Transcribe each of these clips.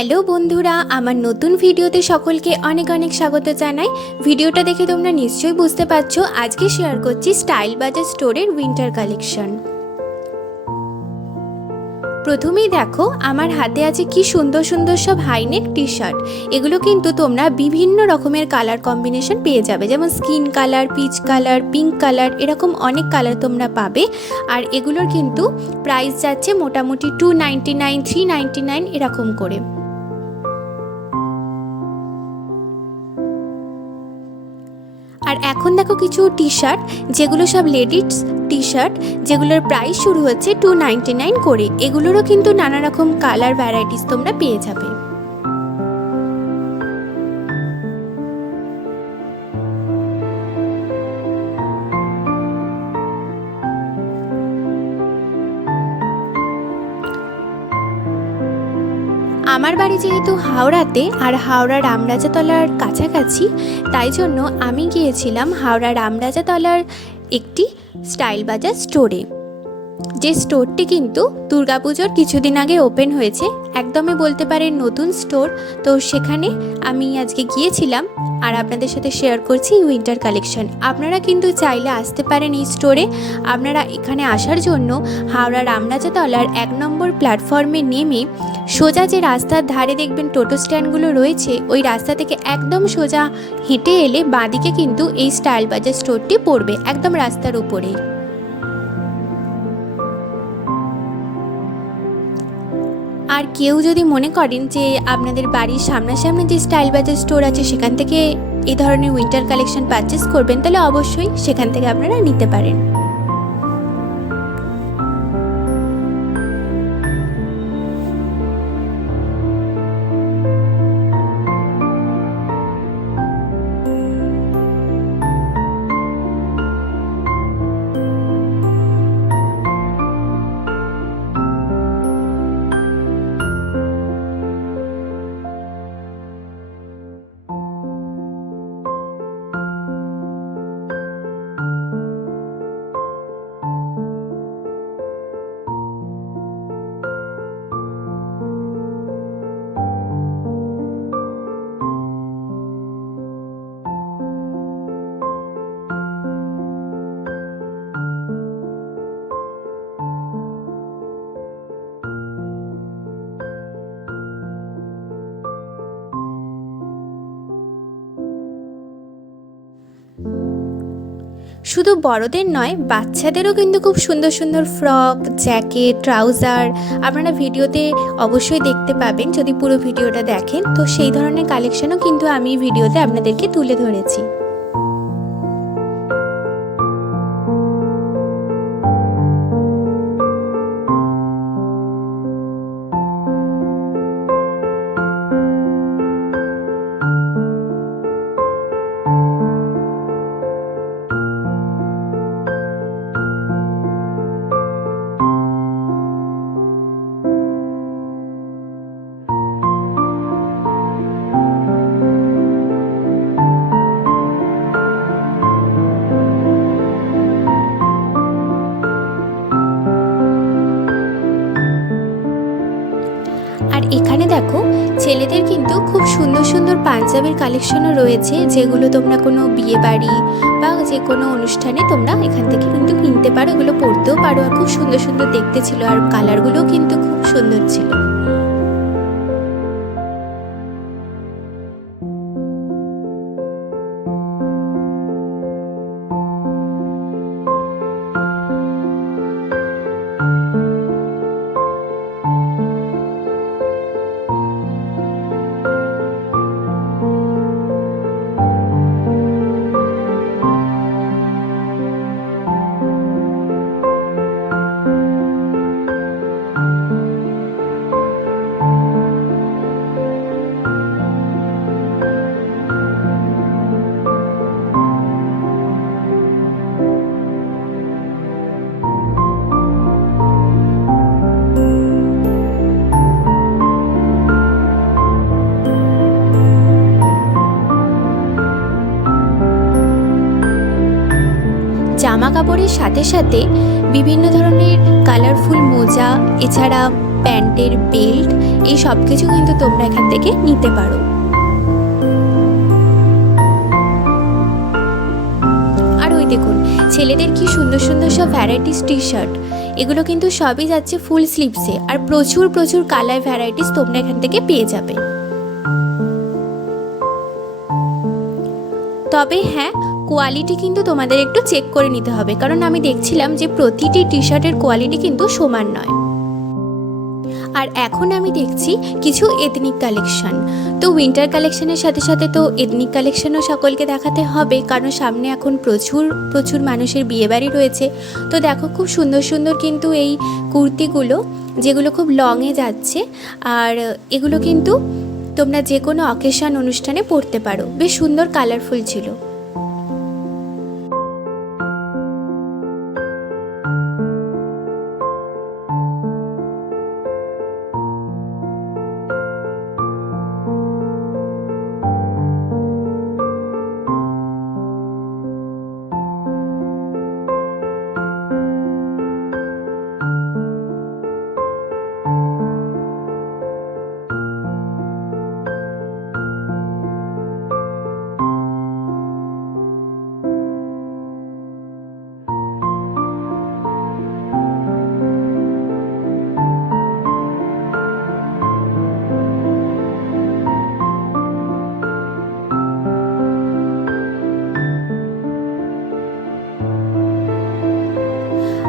Hello বন্ধুরা, আমার নতুন ভিডিওতে সকলকে অনেক অনেক স্বাগত জানাই। ভিডিওটা দেখে তোমরা নিশ্চয়ই বুঝতে পারছো আজকে শেয়ার করছি স্টাইল বাজার স্টোরের উইন্টার কালেকশন। প্রথমেই দেখো আমার হাতে আছে কি সুন্দর সুন্দর সব হাইনেক টি শার্ট। এগুলো কিন্তু তোমরা বিভিন্ন রকমের কালার কম্বিনেশন পেয়ে যাবে, যেমন skin colour, peach colour, pink colour, এরকম অনেক কালার তোমরা পাবে। আর এগুলোর কিন্তু প্রাইস যাচ্ছে মোটামুটি 299, 399 এরকম করে। আর এখন দেখো কিছু টি শার্ট, যেগুলো সব লেডিস টি শার্ট, যেগুলোর প্রাইস শুরু হচ্ছে 299 করে। এগুলোরও কিন্তু নানা রকম কালার ভ্যারাইটিস তোমরা পেয়ে যাবে। আমার বাড়ি যেহেতু হাওড়াতে আর হাওড়া রামরাজাতলার কাছাকাছি, তাই জন্য আমি গিয়েছিলাম হাওড়া রামরাজাতলার একটি স্টাইল বাজার স্টোরে। যে স্টোরটি কিন্তু দুর্গাপুজোর কিছুদিন আগে ওপেন হয়েছে, একদমই বলতে পারেন নতুন স্টোর। তো সেখানে আমি আজকে গিয়েছিলাম আর আপনাদের সাথে শেয়ার করছি উইন্টার কালেকশন। আপনারা কিন্তু চাইলে আসতে পারেন এই স্টোরে। আপনারা এখানে আসার জন্য হাওড়া রামরাজাতলার 1 নম্বর প্ল্যাটফর্মে নেমে সোজা যে রাস্তার ধারে দেখবেন টোটো স্ট্যান্ডগুলো রয়েছে, ওই রাস্তা থেকে একদম সোজা হেঁটে এলে বাঁদিকে কিন্তু এই স্টাইল বাজার স্টোরটি পড়বে, একদম রাস্তার উপরে। আর কেউ যদি মনে করেন যে আপনাদের বাড়ির সামনাসামনি যে স্টাইল বাজার স্টোর আছে সেখান থেকে এই ধরনের উইন্টার কালেকশন পারচেস করবেন, তাহলে অবশ্যই সেখান থেকে আপনারা নিতে পারেন। শুধু বড়দের নয়, বাচ্চাদেরও কিন্তু খুব সুন্দর সুন্দর ফ্রক, জ্যাকেট, ট্রাউজার আপনারা ভিডিওতে অবশ্যই দেখতে পাবেন যদি পুরো ভিডিওটা দেখেন। তো সেই ধরনের কালেকশনও কিন্তু আমি ভিডিওতে আপনাদেরকে তুলে ধরেছি। আর এখানে দেখো ছেলেদের কিন্তু খুব সুন্দর সুন্দর পাঞ্জাবির কালেকশনও রয়েছে, যেগুলো তোমরা কোনো বিয়ে বাড়ি বা যে কোনো অনুষ্ঠানে তোমরা এখান থেকে কিন্তু কিনতে পারো। এগুলো পরতেও পারো আর খুব সুন্দর সুন্দর দেখতে ছিল, আর কালারগুলোও কিন্তু খুব সুন্দর ছিল। জামা কাপড়ের সাথে সাথে বিভিন্ন ধরনের কালারফুল মোজা, এছাড়া প্যান্টের বেল্ট, এই সব কিছু কিন্তু তোমরা এখান থেকে নিতে পারো। আর ওই দেখুন ছেলেদের কি সুন্দর সুন্দর সব ভ্যারাইটিস টি শার্ট, এগুলো কিন্তু সবই যাচ্ছে ফুল স্লিভসে, আর প্রচুর প্রচুর কালার ভ্যারাইটিস তোমরা এখান থেকে পেয়ে যাবে। তবে হ্যাঁ, কোয়ালিটি কিন্তু তোমাদের একটু চেক করে নিতে হবে, কারণ আমি দেখছিলাম যে প্রতিটি টি শার্টের কোয়ালিটি কিন্তু সমান নয়। আর এখন আমি দেখছি কিছু এথনিক কালেকশন, তো উইন্টার কালেকশনের সাথে সাথে তো এথনিক কালেকশনও সকলকে দেখাতে হবে, কারণ সামনে এখন প্রচুর প্রচুর মানুষের বিয়েবাড়ি রয়েছে। তো দেখো খুব সুন্দর সুন্দর কিন্তু এই কুর্তিগুলো, যেগুলো খুব লংয়ে যাচ্ছে, আর এগুলো কিন্তু তোমরা যে কোনো অকেশন অনুষ্ঠানে পরতে পারো, বেশ সুন্দর কালারফুল ছিল।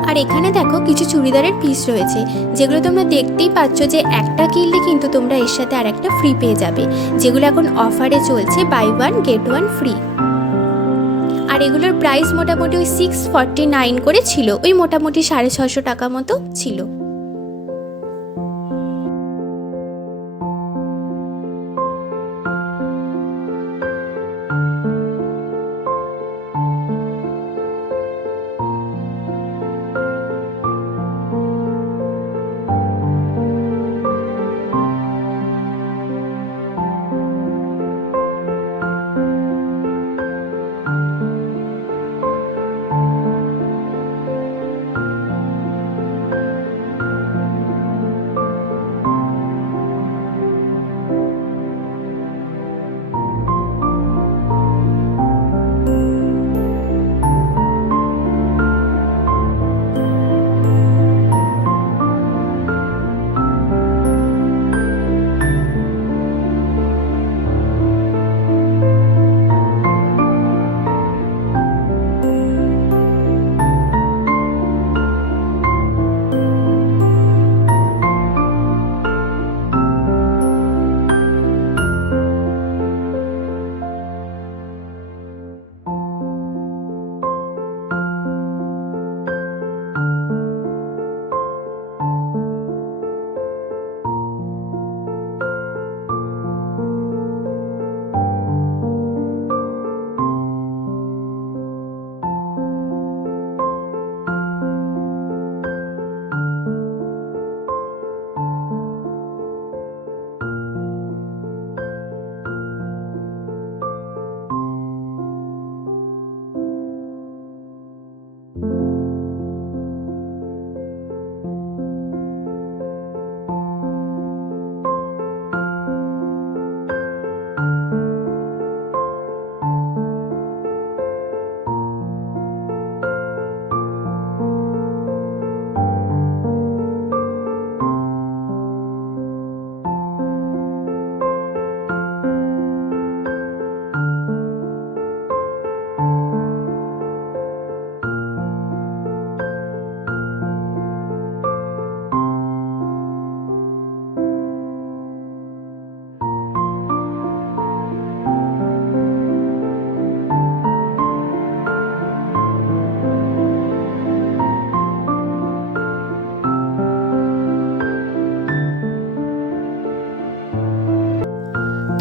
আর এখানে দেখো কিছু চুড়িদারের পিস রয়েছে, যেগুলো তোমরা দেখতেই পাচ্ছ যে একটা কিনলে কিন্তু তোমরা এর সাথে আর একটা ফ্রি পেয়ে যাবে, যেগুলো এখন অফারে চলছে, buy one get one free. আর এগুলোর প্রাইস মোটামুটি ওই 649 করে ছিল, ওই মোটামুটি 650 টাকা মতো ছিল।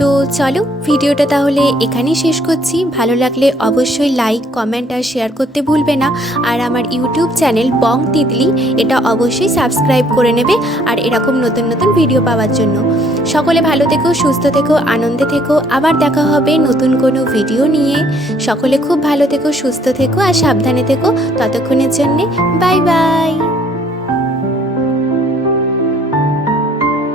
তো চলো ভিডিওটা তাহলে এখানেই শেষ করছি। ভালো লাগলে অবশ্যই লাইক, কমেন্ট আর শেয়ার করতে ভুলবে না। আর আমার ইউটিউব চ্যানেল বং তিতলি, এটা অবশ্যই সাবস্ক্রাইব করে নেবে আর এরকম নতুন নতুন ভিডিও পাওয়ার জন্য। সকলে ভালো থেকো, সুস্থ থেকো, আনন্দে থেকো। আবার দেখা হবে নতুন কোনো ভিডিও নিয়ে। সকলে খুব ভালো থেকো, সুস্থ থেকো আর সাবধানে থেকো। ততক্ষণের জন্যে বাই বাই।